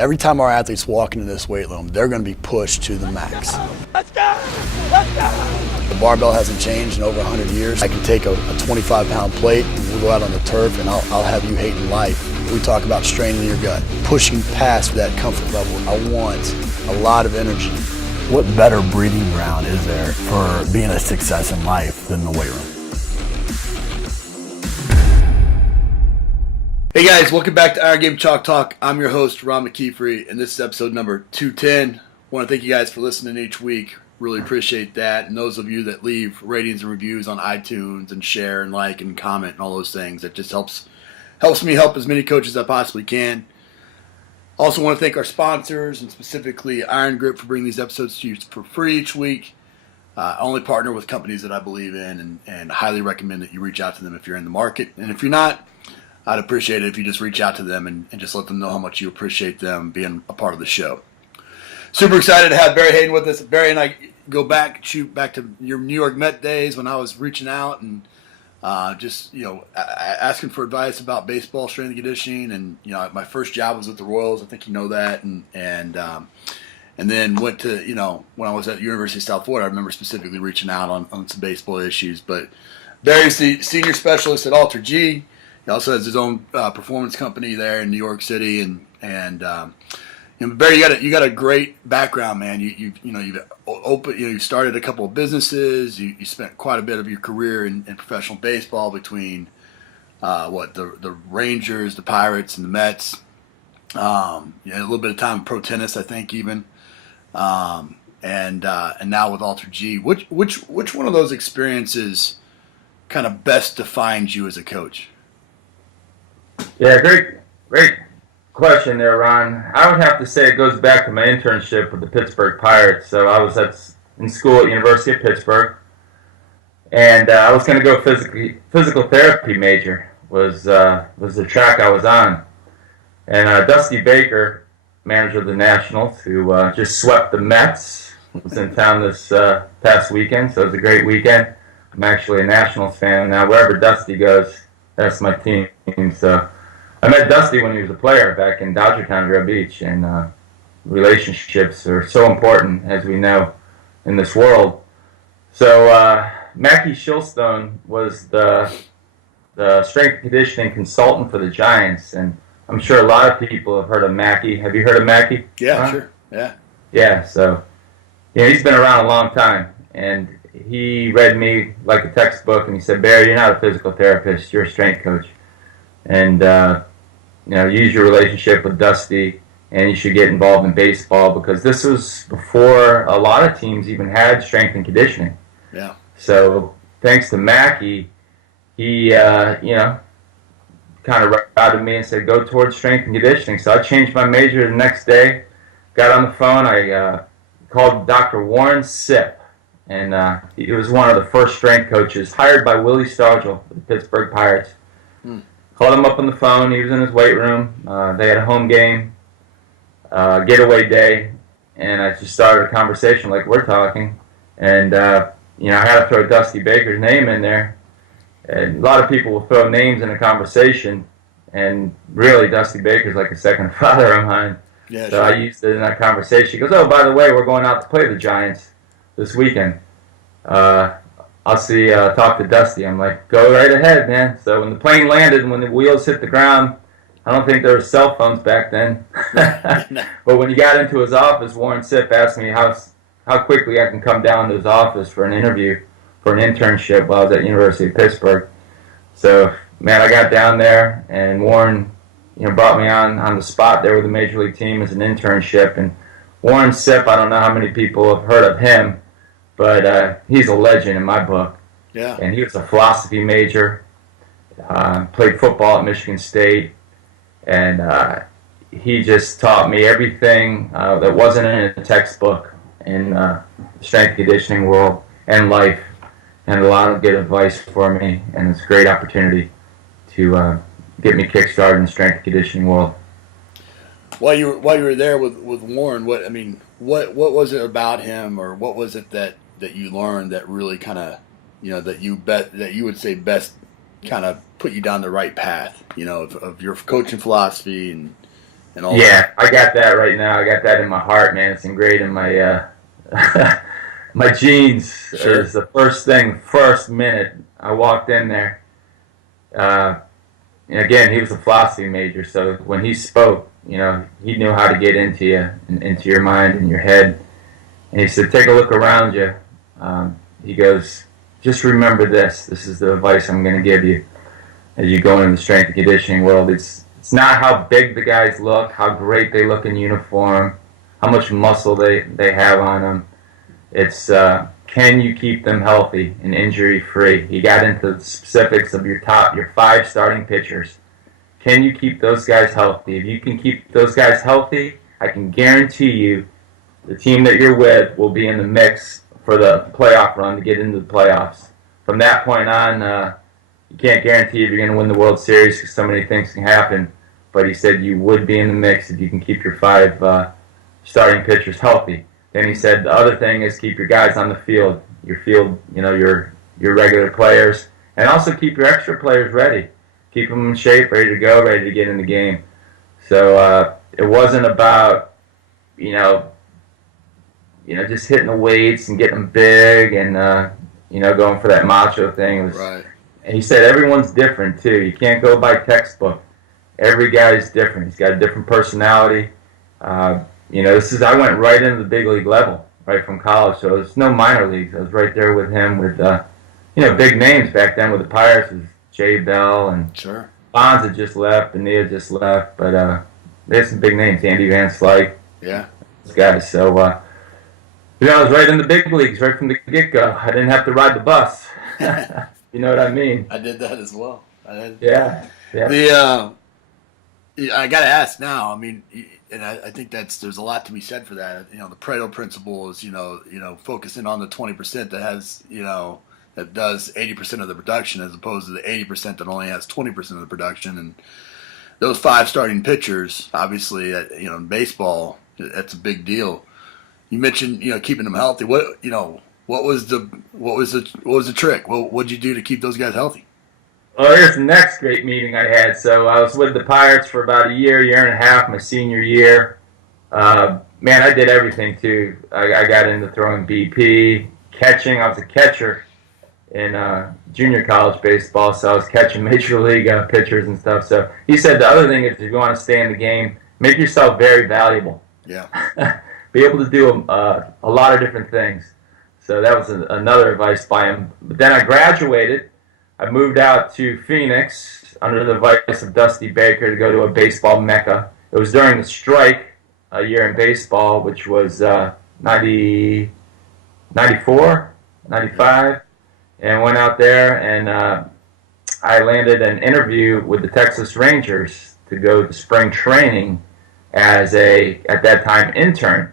Every time our athletes walk into this weight room, they're going to be pushed to the max. Let's go! Let's go! The barbell hasn't changed in over 100 years. I can take a 25-pound plate and we'll go out on the turf and I'll have you hating life. We talk about straining your gut, pushing past that comfort level. I want a lot of energy. What better breeding ground is there for being a success in life than the weight room? Hey guys, welcome back to Our Game Chalk Talk. I'm your host, McKeefery, and this is episode number 210. I want to thank you guys for listening each week. Really appreciate that. And those of you that leave ratings and reviews on iTunes and share and like and comment and all those things, that just helps me help as many coaches as I possibly can. Also want to thank our sponsors, and specifically Iron Grip, for bringing these episodes to you for free each week. I only partner with companies that I believe in and highly recommend that you reach out to them if you're in the market. And if you're not, I'd appreciate it if you just reach out to them and just let them know how much you appreciate them being a part of the show. Super excited to have Barry Heyden with us. Barry and I shoot back to your New York Met days when I was reaching out and asking for advice about baseball, strength and conditioning. And my first job was with the Royals. I think you know that. And then went to when I was at University of South Florida, I remember specifically reaching out on some baseball issues. But Barry's the senior specialist at AlterG. He also has his own performance company there in New York City, and Barry, you got a great background, man. You've started a couple of businesses. You spent quite a bit of your career in professional baseball between the Rangers, the Pirates, and the Mets. A little bit of time in pro tennis, I think, even, and now with AlterG. Which one of those experiences kind of best defines you as a coach? Yeah, great question there, Ron. I would have to say it goes back to my internship with the Pittsburgh Pirates. So I was in school at University of Pittsburgh, and I was going to go physical therapy major was the track I was on. And Dusty Baker, manager of the Nationals, who just swept the Mets, was in town this past weekend, so it was a great weekend. I'm actually a Nationals fan now. Wherever Dusty goes, that's my team. So I met Dusty when he was a player back in Dodgertown, Vero Beach, and relationships are so important, as we know, in this world. So Mackie Shilstone was the strength and conditioning consultant for the Giants, and I'm sure a lot of people have heard of Mackie. Have you heard of Mackie? Yeah, sure. Yeah. Yeah, so he's been around a long time, and he read me like a textbook, and he said, Barry, you're not a physical therapist, you're a strength coach. And, use your relationship with Dusty, and you should get involved in baseball, because this was before a lot of teams even had strength and conditioning. Yeah. So thanks to Mackie, he, kind of routed me and said, go towards strength and conditioning. So I changed my major the next day, got on the phone, I called Dr. Warren Sipp. And he was one of the first strength coaches hired by Willie Stargell, the Pittsburgh Pirates. Called him up on the phone. He was in his weight room. They had a home game, getaway day, and I just started a conversation like we're talking. And I had to throw Dusty Baker's name in there. And a lot of people will throw names in a conversation, and really Dusty Baker's like a second father of mine. Yeah, so sure. I used it in that conversation. He goes, oh, by the way, we're going out to play the Giants this weekend. I'll talk to Dusty. I'm like, go right ahead, man. So when the plane landed and when the wheels hit the ground, I don't think there were cell phones back then. But when he got into his office, Warren Sipp asked me how quickly I can come down to his office for an interview, for an internship while I was at University of Pittsburgh. So, man, I got down there, and Warren brought me on the spot there with the Major League team as an internship. And Warren Sipp, I don't know how many people have heard of him, but he's a legend in my book. Yeah. And he was a philosophy major, played football at Michigan State, and he just taught me everything that wasn't in a textbook in the strength and conditioning world and life, and a lot of good advice for me, and it's a great opportunity to get me kick-started in the strength and conditioning world. While you were there with Warren, what was it about him, or what was it that you learned that really kind of, that you would say best kind of put you down the right path, of your coaching philosophy and and all Yeah, I got that right now. I got that in my heart, man. It's ingrained in my my genes. Sure. Is the first minute I walked in there. And again, he was a philosophy major, so when he spoke, he knew how to get into you, and into your mind and your head. And he said, take a look around you. He goes, just remember this. This is the advice I'm going to give you as you go into the strength and conditioning world. It's not how big the guys look, how great they look in uniform, how much muscle they have on them. It's can you keep them healthy and injury-free? He got into the specifics of your 5 starting pitchers. Can you keep those guys healthy? If you can keep those guys healthy, I can guarantee you the team that you're with will be in the mix for the playoff run to get into the playoffs. From that point on, you can't guarantee if you're going to win the World Series because so many things can happen. But he said you would be in the mix if you can keep your 5 starting pitchers healthy. Then he said the other thing is keep your guys on the field. Your field, your regular players, and also keep your extra players ready. Keep them in shape, ready to go, ready to get in the game. So it wasn't about just hitting the weights and getting them big and going for that macho thing. It was, right. And he said everyone's different too. You can't go by textbook. Every guy's different. He's got a different personality. I went right into the big league level, right from college. So there's no minor leagues. I was right there with him with, big names back then with the Pirates, with Jay Bell and Sure. Bonds had just left, Bonilla just left, but they had some big names, Andy Van Slyke, Yeah. those guys. So, I was right in the big leagues right from the get-go. I didn't have to ride the bus. You know what I mean? I did that as well. Yeah. I got to ask now. I mean, and I think there's a lot to be said for that. The Pareto principle is focusing on the 20% that has that does 80% of the production as opposed to the 80% that only has 20% of the production. And those 5 starting pitchers, obviously, in baseball, that's a big deal. You mentioned keeping them healthy. What was the trick? What did you do to keep those guys healthy? Well, here's the next great meeting I had. So I was with the Pirates for about a year and a half, my senior year. Man, I did everything too. I got into throwing BP, catching. I was a catcher in junior college baseball, so I was catching major league pitchers and stuff. So he said the other thing is if you want to stay in the game, make yourself very valuable. Yeah. Be able to do a lot of different things. So that was another advice by him. But then I graduated. I moved out to Phoenix under the advice of Dusty Baker to go to a baseball mecca. It was during the strike a year in baseball, which was 94, 95, and went out there and I landed an interview with the Texas Rangers to go to spring training as at that time, intern.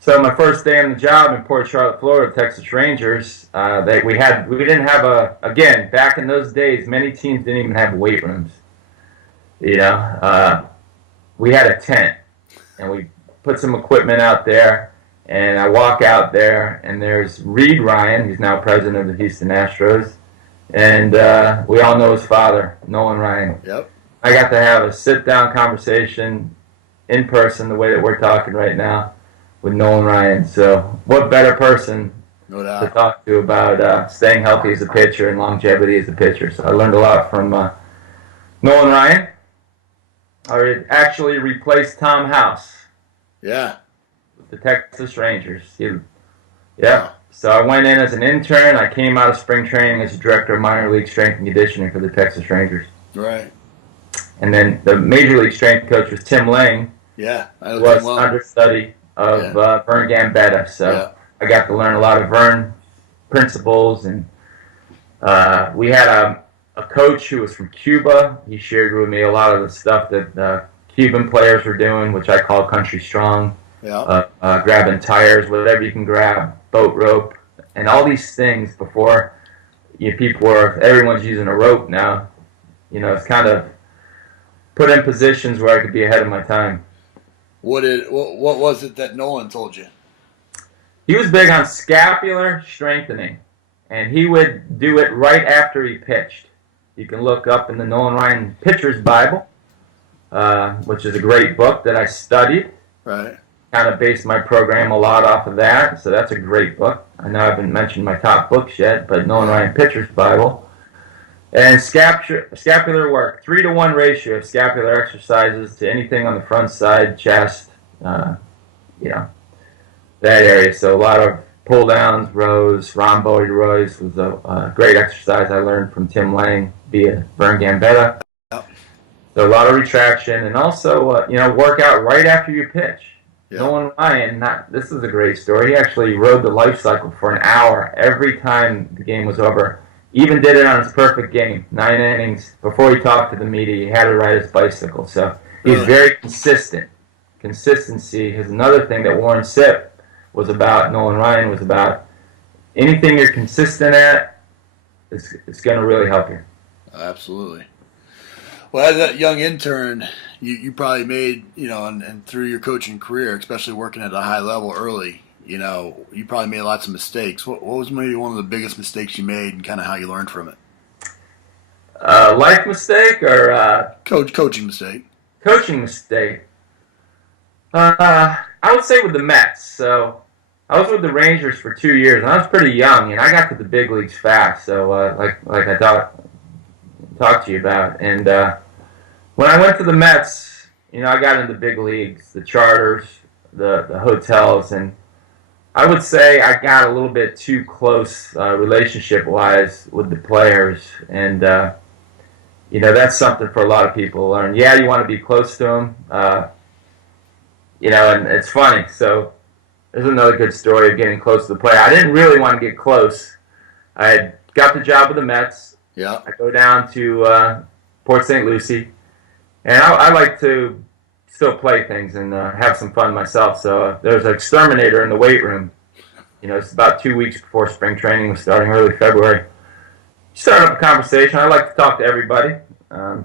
So my first day on the job in Port Charlotte, Florida, Texas Rangers, we didn't have again, back in those days, many teams didn't even have weight rooms. We had a tent, and we put some equipment out there, and I walk out there, and there's Reed Ryan, who's now president of the Houston Astros, and we all know his father, Nolan Ryan. Yep. I got to have a sit-down conversation in person, the way that we're talking right now, with Nolan Ryan. So what better person to talk to about staying healthy as a pitcher and longevity as a pitcher. So I learned a lot from Nolan Ryan. I actually replaced Tom House. Yeah. With the Texas Rangers. Yeah. So I went in as an intern. I came out of spring training as a director of minor league strength and conditioning for the Texas Rangers. Right. And then the major league strength coach was Tim Lang. Yeah. I was understudy of Vern Gambetta. So I got to learn a lot of Vern principles. And we had a coach who was from Cuba. He shared with me a lot of the stuff that Cuban players were doing, which I call country strong. Yeah. Grabbing tires, whatever you can grab, boat rope, and all these things before everyone's using a rope now. It's kind of put in positions where I could be ahead of my time. What was it that Nolan told you? He was big on scapular strengthening, and he would do it right after he pitched. You can look up in the Nolan Ryan Pitcher's Bible. which is a great book that I studied. Right. Kind of based my program a lot off of that, so that's a great book. I know I haven't mentioned my top books yet, but Nolan Ryan Pitcher's Bible. And scapular work, 3-to-1 ratio of scapular exercises to anything on the front side, chest, that area. So a lot of pull downs, rows, rhomboid rows was a great exercise I learned from Tim Lang via Vern Gambetta. Yep. So a lot of retraction, and also work out right after you pitch. Yep. Nolan Ryan, this is a great story. He actually rode the life cycle for an hour every time the game was over. Even did it on his perfect game, 9 innings. Before he talked to the media, he had to ride his bicycle. So he's very consistent. Consistency is another thing that Warren Sipp was about, Nolan Ryan was about. Anything you're consistent at, it's going to really help you. Absolutely. Well, as a young intern, you probably made, and through your coaching career, especially working at a high level early, you probably made lots of mistakes. What was maybe one of the biggest mistakes you made and kind of how you learned from it? Life mistake or? Coaching mistake. Coaching mistake. I would say with the Mets. So I was with the Rangers for 2 years, and I was pretty young, and I got to the big leagues fast. So like I talked to you about, and when I went to the Mets, I got into big leagues, the charters, the hotels, and I would say I got a little bit too close relationship-wise with the players, and that's something for a lot of people to learn. Yeah, you want to be close to them, and it's funny. So there's another good story of getting close to the player. I didn't really want to get close. I had got the job with the Mets. Yeah. I go down to Port St. Lucie, and I like to still play things and have some fun myself. So there's an exterminator in the weight room. It's about 2 weeks before spring training was starting, early February. Started up a conversation. I like to talk to everybody. And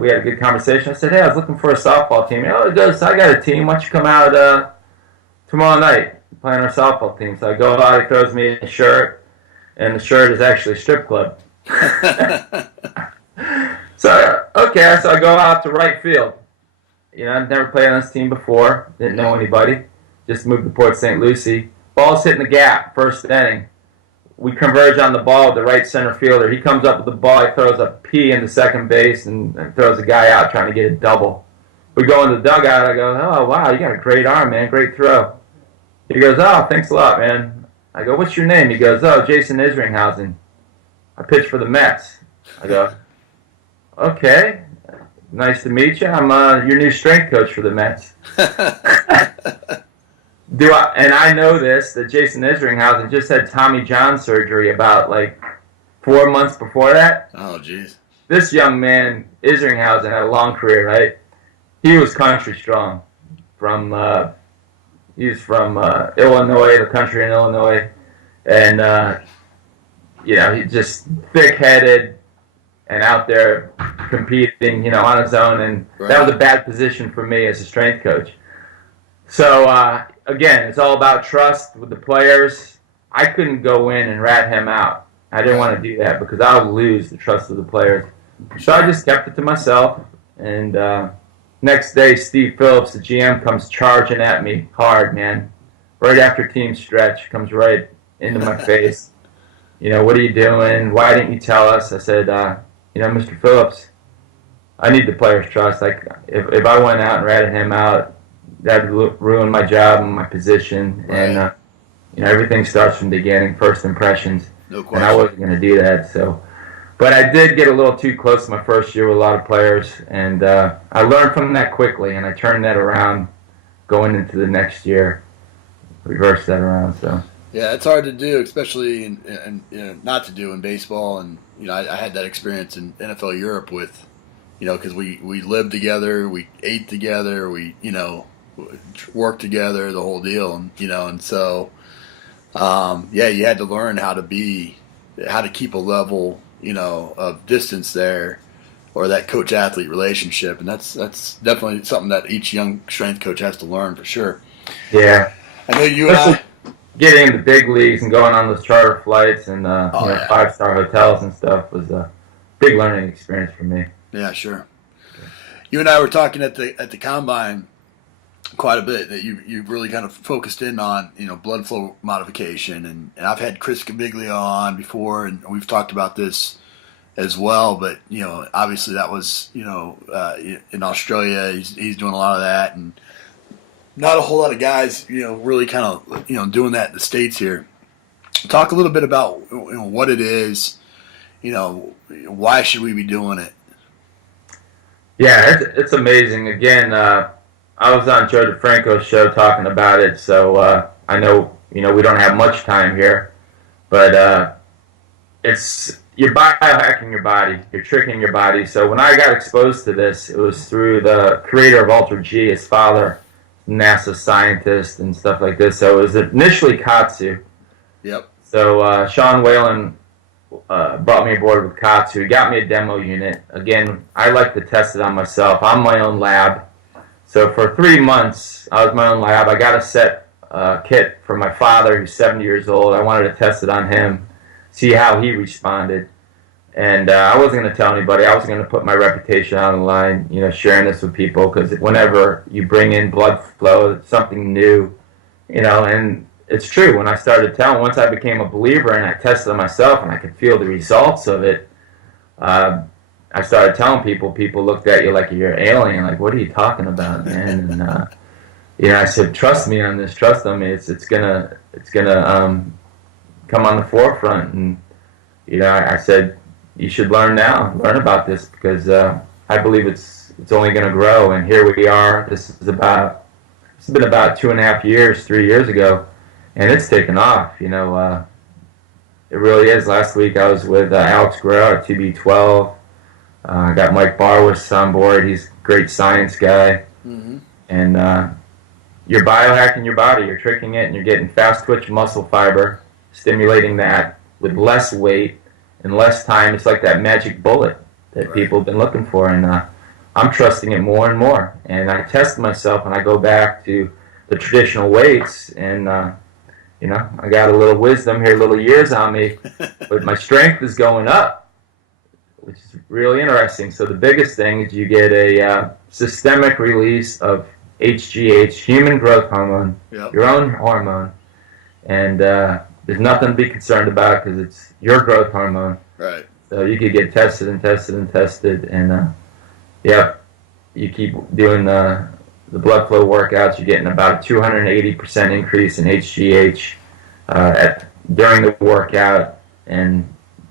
we had a good conversation. I said, hey, I was looking for a softball team. Oh, he goes, I got a team. Why don't you come out tomorrow night, playing our softball team? So I go out, he throws me a shirt, and the shirt is actually a strip club. So I go out to right field. I've never played on this team before. Didn't know anybody. Just moved to Port St. Lucie. Ball's hitting the gap, first inning. We converge on the ball with the right center fielder. He comes up with the ball. He throws a P into second base and throws a guy out trying to get a double. We go in the dugout. I go, oh, wow, you got a great arm, man. Great throw. He goes, oh, thanks a lot, man. I go, what's your name? He goes, oh, Jason Isringhausen. I pitch for the Mets. I go, okay. Nice to meet you. I'm your new strength coach for the Mets. And I know this, that Jason Isringhausen just had Tommy John surgery about 4 months before that. Oh, jeez. This young man, Isringhausen, had a long career, right? He was country strong. He's from Illinois, the country in Illinois. And, he's just thick-headed and out there competing, on his own. And that was a bad position for me as a strength coach. So, again, it's all about trust with the players. I couldn't go in and rat him out. I didn't want to do that because I would lose the trust of the players. So I just kept it to myself. And next day, Steve Phillips, the GM, comes charging at me hard, man. Right after team stretch, comes right into my face. What are you doing? Why didn't you tell us? I said, Mr. Phillips, I need the players' trust. If I went out and ratted him out, that would ruin my job and my position. Right. And everything starts from the beginning, first impressions. No question. And I wasn't going to do that. So, but I did get a little too close my first year with a lot of players, and I learned from that quickly, and I turned that around going into the next year, reversed that around. So. Yeah, it's hard to do, especially in not to do in baseball. And I had that experience in NFL Europe with, because we lived together, we ate together, we worked together, the whole deal, and so you had to learn how to keep a level of distance there, or that coach-athlete relationship, and that's definitely something that each young strength coach has to learn for sure. Yeah, I know you and I. Getting into big leagues and going on those charter flights and 5-star hotels and stuff was a big learning experience for me. Yeah, sure. You and I were talking at the combine quite a bit, that you've really kind of focused in on, blood flow modification, and I've had Chris Cabiglia on before, and we've talked about this as well. But obviously that was in Australia. He's doing a lot of that, and not a whole lot of guys really kind of doing that in the States here. Talk a little bit about what it is. Why should we be doing it? Yeah, it's amazing. Again, I was on Joe DeFranco's show talking about it, so I know we don't have much time here, but you're biohacking your body, you're tricking your body. So when I got exposed to this, it was through the creator of AlterG, his father, NASA scientist and stuff like this. So it was initially Kaatsu. Yep. So Sean Whalen brought me aboard with Kaatsu. He got me a demo unit. Again, I like to test it on myself. I'm my own lab. So for 3 months, I was my own lab. I got a set kit from my father, who's 70 years old. I wanted to test it on him, see how he responded. And I wasn't going to tell anybody. I wasn't going to put my reputation on the line, sharing this with people, because whenever you bring in blood flow, it's something new, and it's true. When I started telling, once I became a believer and I tested it myself and I could feel the results of it, I started telling people looked at you like you're an alien, like, what are you talking about, man? And I said, trust me on this, trust on me. It's gonna come on the forefront. And I said, you should learn about this, because I believe it's only gonna grow. And here we are. It's been about 2.5 years, 3 years ago, and it's taken off. It really is. Last week I was with Alex Guerrero at TB12. I got Mike Barwis on board. He's a great science guy. Mm-hmm. And you're biohacking your body. You're tricking it, and you're getting fast twitch muscle fiber, stimulating that with less weight and less time. It's like that magic bullet that people have been looking for. And I'm trusting it more and more. And I test myself, and I go back to the traditional weights. And, I got a little wisdom here, little years on me, but my strength is going up, which is really interesting. So the biggest thing is you get a systemic release of HGH, human growth hormone, your own hormone, and there's nothing to be concerned about, because it's your growth hormone. Right. So you could get tested and tested and tested, and you keep doing the blood flow workouts. You're getting about a 280% increase in HGH during the workout, and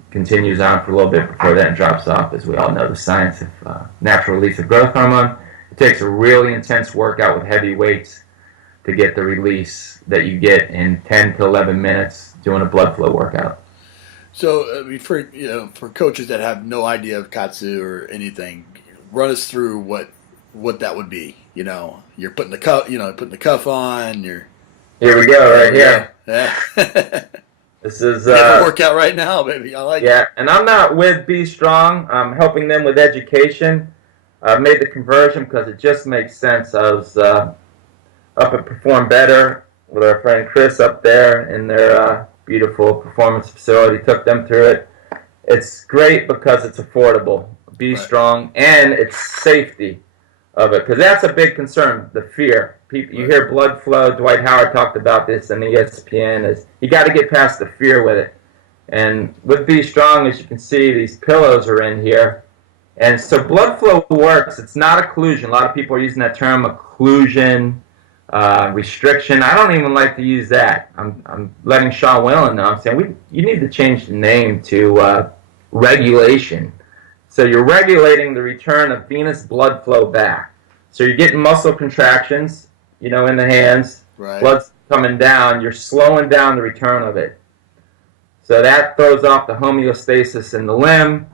continues on for a little bit before that drops off. As we all know, the science of natural release of growth hormone. It takes a really intense workout with heavy weights to get the release that you get in 10 to 11 minutes doing a blood flow workout. So for coaches that have no idea of Kaatsu or anything, run us through what that would be. You're putting the cuff on. Here we go, right here. Yeah. This is a workout right now, baby. I like it. Yeah, and I'm not with Be Strong. I'm helping them with education. I've made the conversion because it just makes sense. I was up at Perform Better with our friend Chris up there in their beautiful performance facility. Took them through it. It's great because it's affordable. Be Strong, and it's safety of it, because that's a big concern, the fear. People, you hear blood flow. Dwight Howard talked about this on ESPN. Is you got to get past the fear with it. And with Be Strong, as you can see, these pillows are in here. And so blood flow works. It's not occlusion. A lot of people are using that term, occlusion, restriction. I don't even like to use that. I'm letting Sean Whalen know. I'm saying you need to change the name to regulation. So you're regulating the return of venous blood flow back. So you're getting muscle contractions, in the hands. Right. Blood's coming down. You're slowing down the return of it. So that throws off the homeostasis in the limb,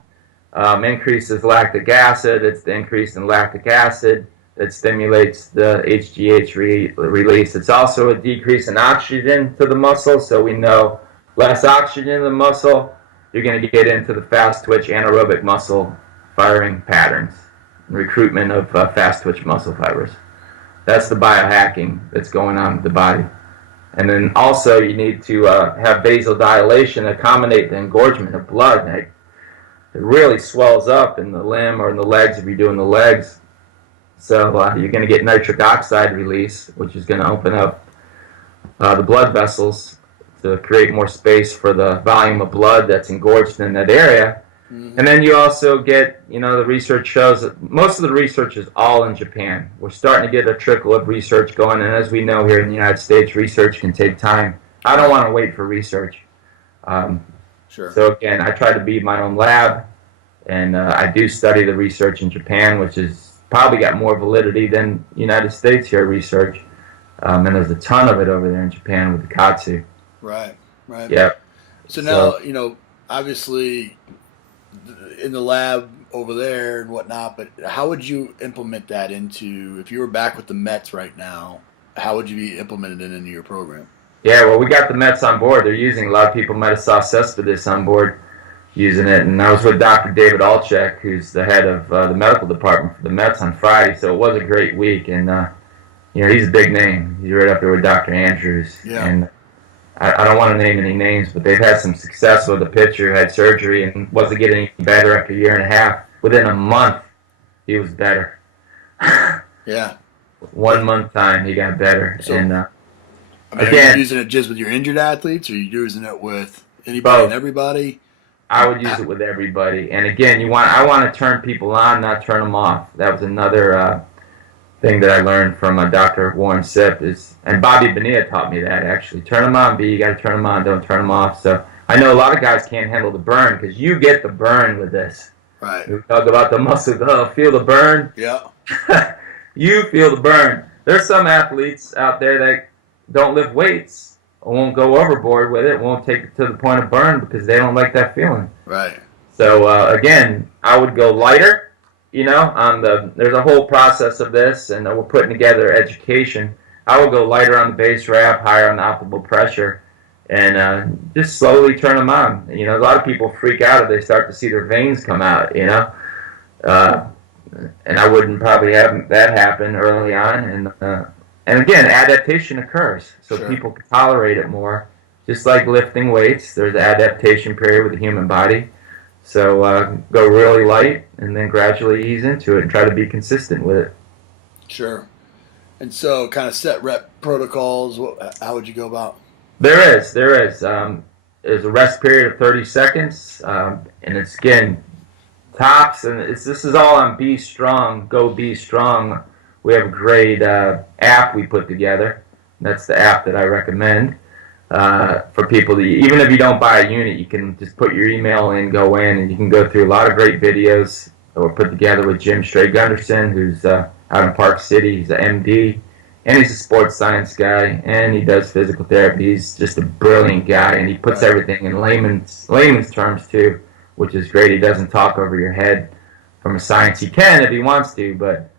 increases lactic acid. It's the increase in lactic acid that stimulates the HGH release. It's also a decrease in oxygen to the muscle. So we know less oxygen in the muscle, you're going to get into the fast twitch anaerobic muscle firing patterns, recruitment of fast twitch muscle fibers. That's the biohacking that's going on with the body. And then also you need to have vasodilation to accommodate the engorgement of blood. It really swells up in the limb or in the legs if you're doing the legs. So you're going to get nitric oxide release, which is going to open up the blood vessels to create more space for the volume of blood that's engorged in that area. And then you also get, the research shows that most of the research is all in Japan. We're starting to get a trickle of research going, and as we know here in the United States, research can take time. I don't want to wait for research. Sure. So again, I try to be my own lab, and I do study the research in Japan, which is probably got more validity than United States here research. And there's a ton of it over there in Japan with the Kaatsu. Right. Yeah. So now, obviously in the lab over there and whatnot, but how would you implement that into, if you were back with the Mets right now, how would you be implemented into your program? Yeah, well, we got the Mets on board. They're using, a lot of people might have saw Cespedes on board using it, and I was with Dr. David AlterG, who's the head of the medical department for the Mets on Friday, so it was a great week, and he's a big name. He's right up there with Dr. Andrews. Yeah. And I don't want to name any names, but they've had some success with a pitcher who had surgery and wasn't getting any better after a year and a half. Within a month, he was better. Yeah. 1 month time, he got better. So, and are again, you using it just with your injured athletes, or are you using it with anybody both. and everybody? I would use it with everybody. And again, I want to turn people on, not turn them off. That was another thing that I learned from Dr. Warren Sipp and Bobby Bonilla taught me that, actually. Turn them on, B. You got to turn them on, don't turn them off. So I know a lot of guys can't handle the burn because you get the burn with this. Right. We talk about the muscle, feel the burn. Yeah. You feel the burn. There's some athletes out there that don't lift weights or won't go overboard with it, won't take it to the point of burn because they don't like that feeling. Right. So, again, I would go lighter. There's a whole process of this, and we're putting together education. I will go lighter on the base rep, higher on the optimal pressure, and just slowly turn them on. A lot of people freak out if they start to see their veins come out, and I wouldn't probably have that happen early on. And again, adaptation occurs, so Sure. people can tolerate it more. Just like lifting weights, there's an adaptation period with the human body. So go really light and then gradually ease into it and try to be consistent with it. Sure. And so kind of set rep protocols, how would you go about? There is. There's a rest period of 30 seconds, and it's, again, tops, and this is all on Be Strong, Go Be Strong. We have a great app we put together. That's the app that I recommend. For people to, even if you don't buy a unit, you can just put your email in, go in, and you can go through a lot of great videos that were put together with Jim Stray-Gunderson, who's out in Park City. He's an MD, and he's a sports science guy, and he does physical therapy. He's just a brilliant guy, and he puts everything in layman's terms too, which is great. He doesn't talk over your head from a science. He can if he wants to, but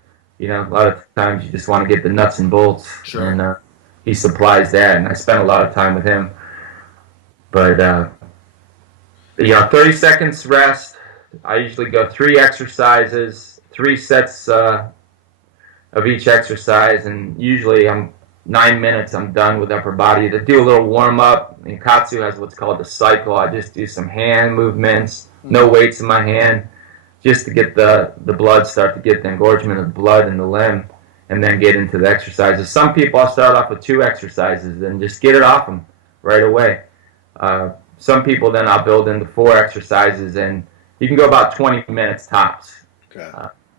a lot of times you just want to get the nuts and bolts. Sure. And he supplies that, and I spent a lot of time with him. But 30 seconds rest. I usually go 3 exercises, 3 sets of each exercise, and usually I'm 9 minutes. I'm done with upper body. To do a little warm up. And Kaatsu has what's called the cycle. I just do some hand movements, no weights in my hand, just to get the blood, start to get the engorgement of the blood in the limb, and then get into the exercises. Some people, I'll start off with 2 exercises and just get it off them right away. Some people, then I'll build into 4 exercises, and you can go about 20 minutes tops. Okay.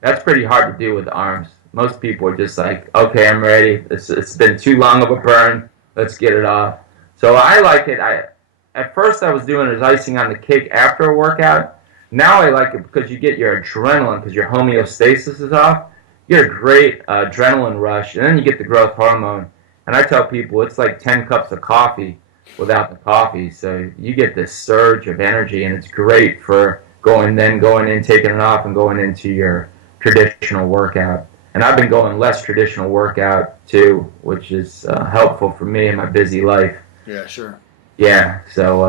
That's pretty hard to do with the arms. Most people are just like, okay, I'm ready. It's been too long of a burn. Let's get it off. So I like it. At first I was doing it as icing on the cake after a workout. Now I like it because you get your adrenaline, because your homeostasis is off. You get a great adrenaline rush, and then you get the growth hormone. And I tell people it's like 10 cups of coffee without the coffee. So you get this surge of energy, and it's great for going in, taking it off, and going into your traditional workout. And I've been going less traditional workout too, which is helpful for me in my busy life. Yeah, sure. Yeah, so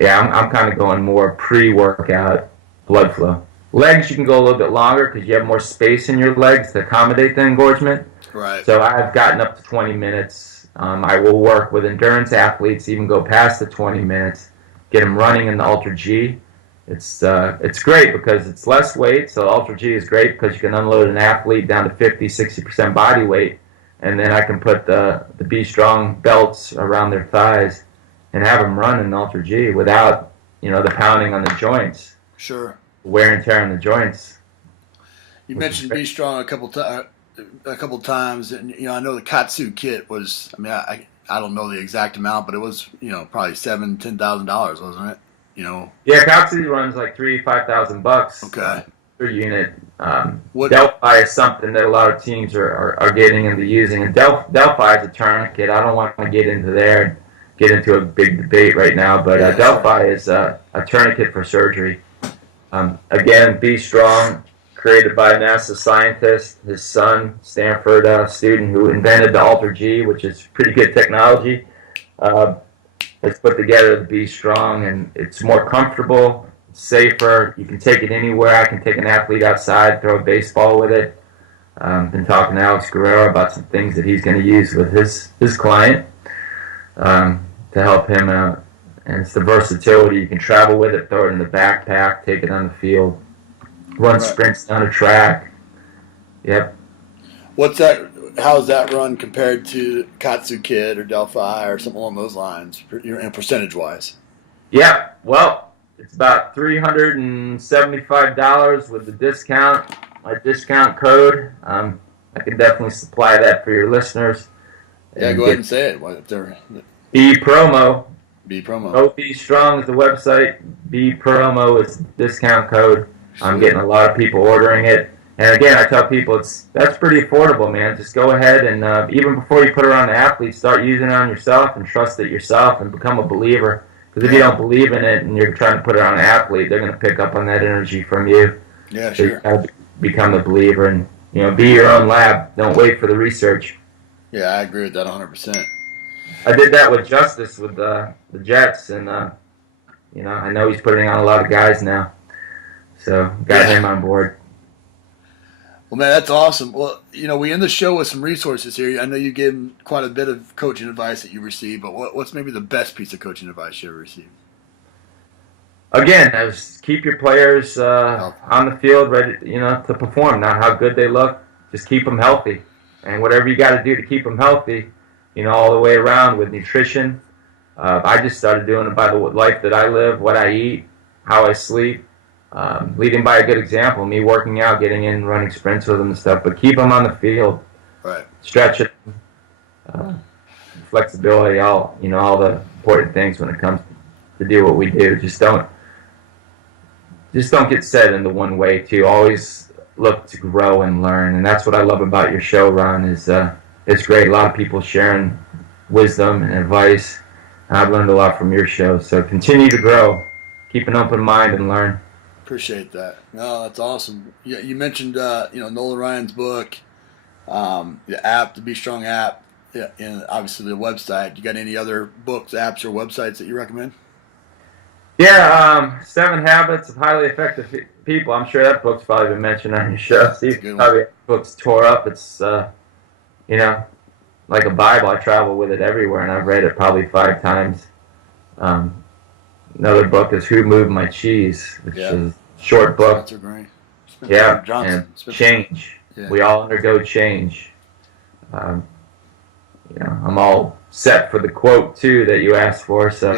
I'm kind of going more pre-workout blood flow. Legs, you can go a little bit longer because you have more space in your legs to accommodate the engorgement. Right. So I've gotten up to 20 minutes. I will work with endurance athletes, even go past the 20 minutes, get them running in the AlterG, It's great because it's less weight. So AlterG is great because you can unload an athlete down to 50-60% body weight, and then I can put the Be Strong belts around their thighs and have them run in AlterG without, the pounding on the joints, Sure. wear and tear on the joints. You mentioned Be Strong a couple times, and I know the Kaatsu kit was. I mean, I don't know the exact amount, but it was probably $7,000-$10,000, wasn't it? Yeah, Kaatsu runs like $3,000-$5,000. Okay. Per unit. What- Delphi is something that a lot of teams are getting into using, and Delphi is a tourniquet. I don't want to get into a big debate right now, but Yeah, Delphi is a tourniquet for surgery. Again, Be Strong, created by a NASA scientist, his son, Stanford student who invented the AlterG, which is pretty good technology. It's put together to Be Strong, and it's more comfortable, safer. You can take it anywhere. I can take an athlete outside, throw a baseball with it. Been talking to Alex Guerrero about some things that he's going to use with his client to help him out. And it's the versatility. You can travel with it, throw it in the backpack, take it on the field, run sprints down a track. Yep. What's that? How's that run compared to Kaatsu kit or Delphi or something along those lines, percentage wise? Yeah. Well, it's about $375 with the discount. My discount code. I can definitely supply that for your listeners. Yeah, go ahead and say it. What if they're Be promo. Be promo. Be Strong is the website. Be promo is the discount code. I'm getting a lot of people ordering it. And again, I tell people that's pretty affordable, man. Just go ahead and even before you put it on the athlete, start using it on yourself and trust it yourself and become a believer. Because if you don't believe in it and you're trying to put it on an athlete, they're going to pick up on that energy from you. Yeah, So sure. you got to become a believer and be your own lab. Don't wait for the research. Yeah, I agree with that 100%. I did that with Justice with the Jets, and I know he's putting on a lot of guys now, so got him on board. Well, man, that's awesome. Well, we end the show with some resources here. I know you gave him quite a bit of coaching advice that you received, but what's maybe the best piece of coaching advice you ever received? Again, keep your players on the field ready, to perform. Not how good they look, just keep them healthy, and whatever you got to do to keep them healthy, all the way around with nutrition. I just started doing it by the life that I live, what I eat, how I sleep. Leading by a good example, me working out, getting in, running sprints with them and stuff, but keep them on the field. Right. Stretching, flexibility, all the important things when it comes to do what we do. Just don't get set into one way too. Always look to grow and learn, and that's what I love about your show, Ron. Is it's great. A lot of people sharing wisdom and advice. I've learned a lot from your show, so continue to grow. Keep an open mind and learn. Appreciate that. No, that's awesome. Yeah, you mentioned Nolan Ryan's book, the app, the Be Strong app, and obviously the website. You got any other books, apps, or websites that you recommend? Yeah, 7 Habits of Highly Effective People. I'm sure that book's probably been mentioned on your show. Steve probably book's tore up. It's like a Bible. I travel with it everywhere, and I've read it probably 5 times. Another book is Who Moved My Cheese, which is a short book. Spencer Gray. Yeah, Johnson. and change. Yeah. We all undergo change. I'm all set for the quote, too, that you asked for. So,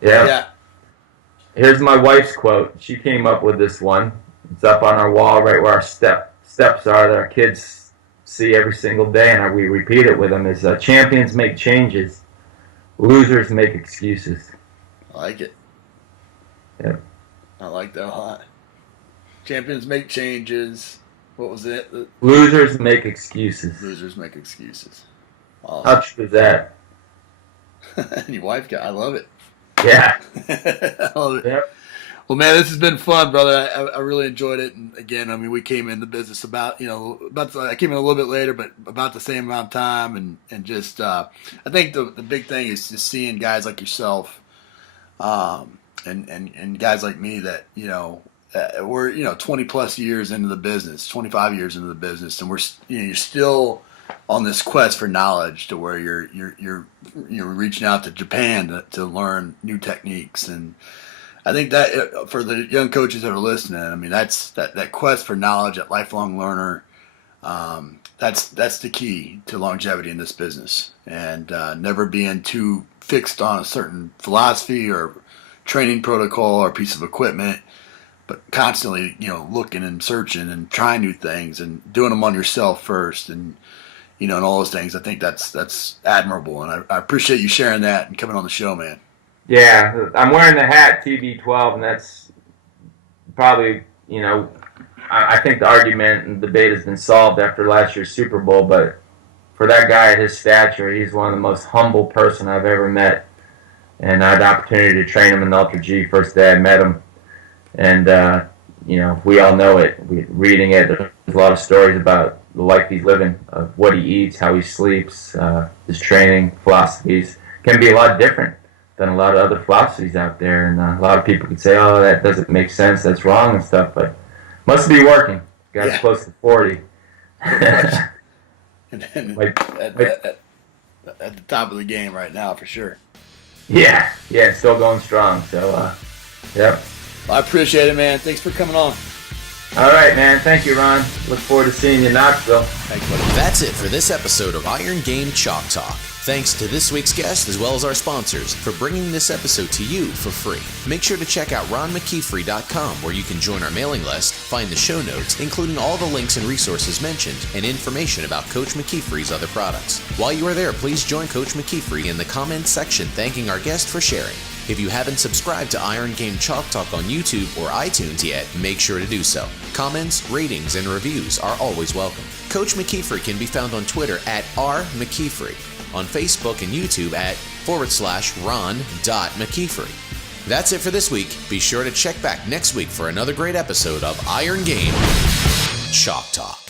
yeah. Here's my wife's quote. She came up with this one. It's up on our wall right where our steps are that our kids see every single day, and we repeat it with them, is champions make changes, losers make excuses. I like it. Yeah. I like that a lot. Champions make changes. What was it? Losers make excuses. Losers make excuses. Awesome. How true is that? Your wife I love it. Yeah. I love it. Yep. Well, man, this has been fun, brother. I really enjoyed it. And again, I mean, we came in the business I came in a little bit later, but about the same amount of time. And just, I think the big thing is just seeing guys like yourself, and guys like me that, we're, 20 plus years into the business, 25 years into the business. And we're, you're still on this quest for knowledge to where you're reaching out to Japan to learn new techniques. And I think that for the young coaches that are listening, I mean, that's that quest for knowledge, that lifelong learner. That's the key to longevity in this business, and never being too fixed on a certain philosophy or training protocol or piece of equipment, but constantly, looking and searching and trying new things and doing them on yourself first, and and all those things. I think that's admirable, and I appreciate you sharing that and coming on the show, man. Yeah, I'm wearing the hat TB12, and that's probably, I think the argument and debate has been solved after last year's Super Bowl, but for that guy at his stature, he's one of the most humble person I've ever met. And I had the opportunity to train him in the AlterG first day I met him. And, we all know it. Reading it, there's a lot of stories about the life he's living, of what he eats, how he sleeps, his training philosophies can be a lot different than a lot of other philosophies out there. And a lot of people could say, oh, that doesn't make sense, that's wrong and stuff, but must be working. Guy's close to 40. and at the top of the game right now, for sure. Yeah, still going strong. So, yep. I appreciate it, man. Thanks for coming on. All right, man. Thank you, Ron. Look forward to seeing you in Knoxville. Thanks, buddy. That's it for this episode of Iron Game Chalk Talk. Thanks to this week's guest as well as our sponsors for bringing this episode to you for free. Make sure to check out ronmckeefery.com, where you can join our mailing list, find the show notes, including all the links and resources mentioned, and information about Coach McKeefery's other products. While you are there, please join Coach McKeefery in the comments section thanking our guest for sharing. If you haven't subscribed to Iron Game Chalk Talk on YouTube or iTunes yet, make sure to do so. Comments, ratings, and reviews are always welcome. Coach McKeefery can be found on Twitter at @RMcKeefery, on Facebook and YouTube at /Ron.McKeefery. That's it for this week. Be sure to check back next week for another great episode of Iron Game Chalk Talk.